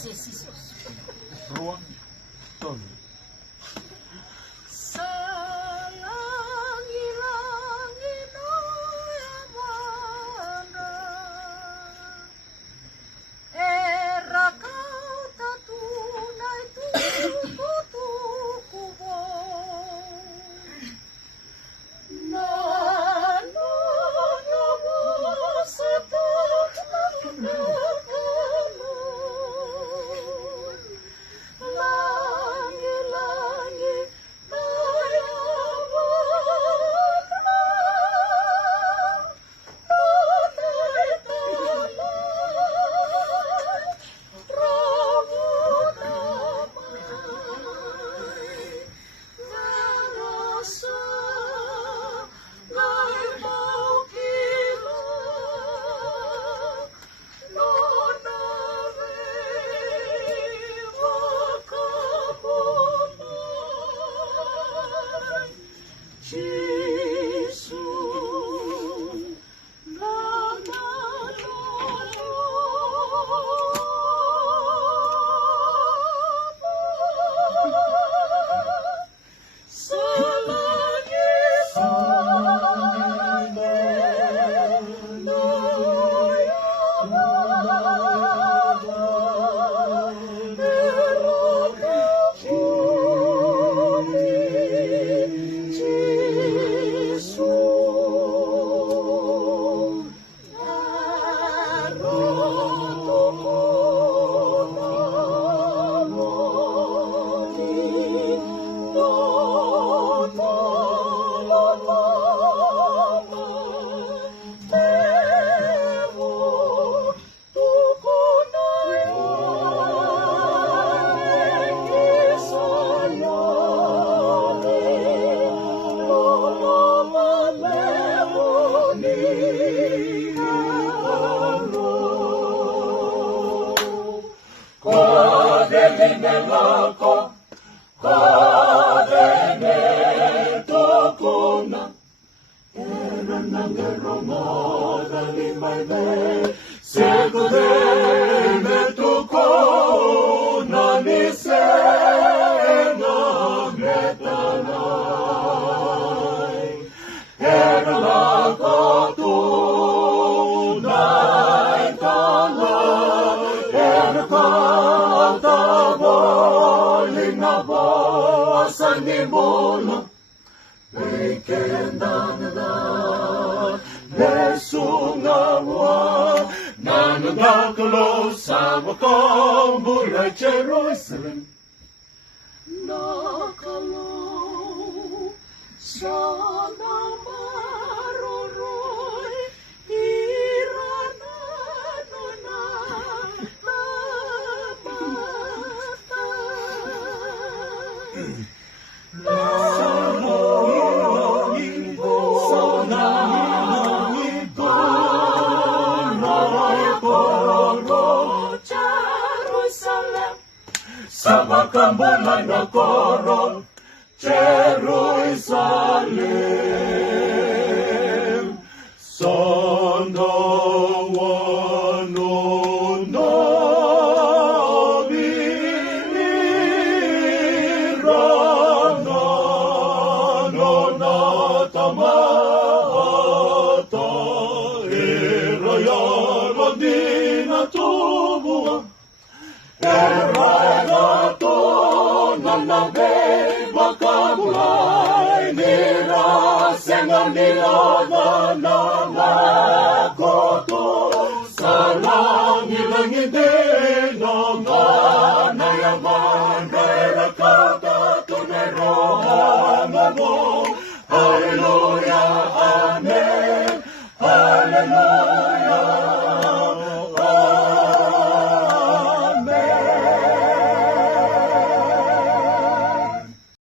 Jesus. Ruang Tol. Sa langit-langit ay amanda, era kau tatunay tututuko mo. Nananawa sa pagmamahal mo. Langit-langit ay amanda, tunay talay, rambut damay, narasa ngay mau kilang, nonare makabunay. Jesus, sa langit ay amanda, pero Jesus, naroto ko na muli, tutulong naman, pero tukunay ay isayangin, lalaman-lemoni ano. Kadelinelako, kadenetokona, eranangeromadalimaibe, sekudenetokona nisenametanay, eralako tunay talay, erakatabalik na bawasan ni Bono, Weekendana, Nesungawa, Nanagakalo sa wakang bulay Jerusalem. Nakalo sa namaruroy, iranano na namatay. Jerusalem, sa makambulan na koron, Jerusalem, sana wano na binirana na tamata, irayara di na tubuha. Eranato nanagay makamulay, nirasengan nilaga na makoto sa langit-langit din.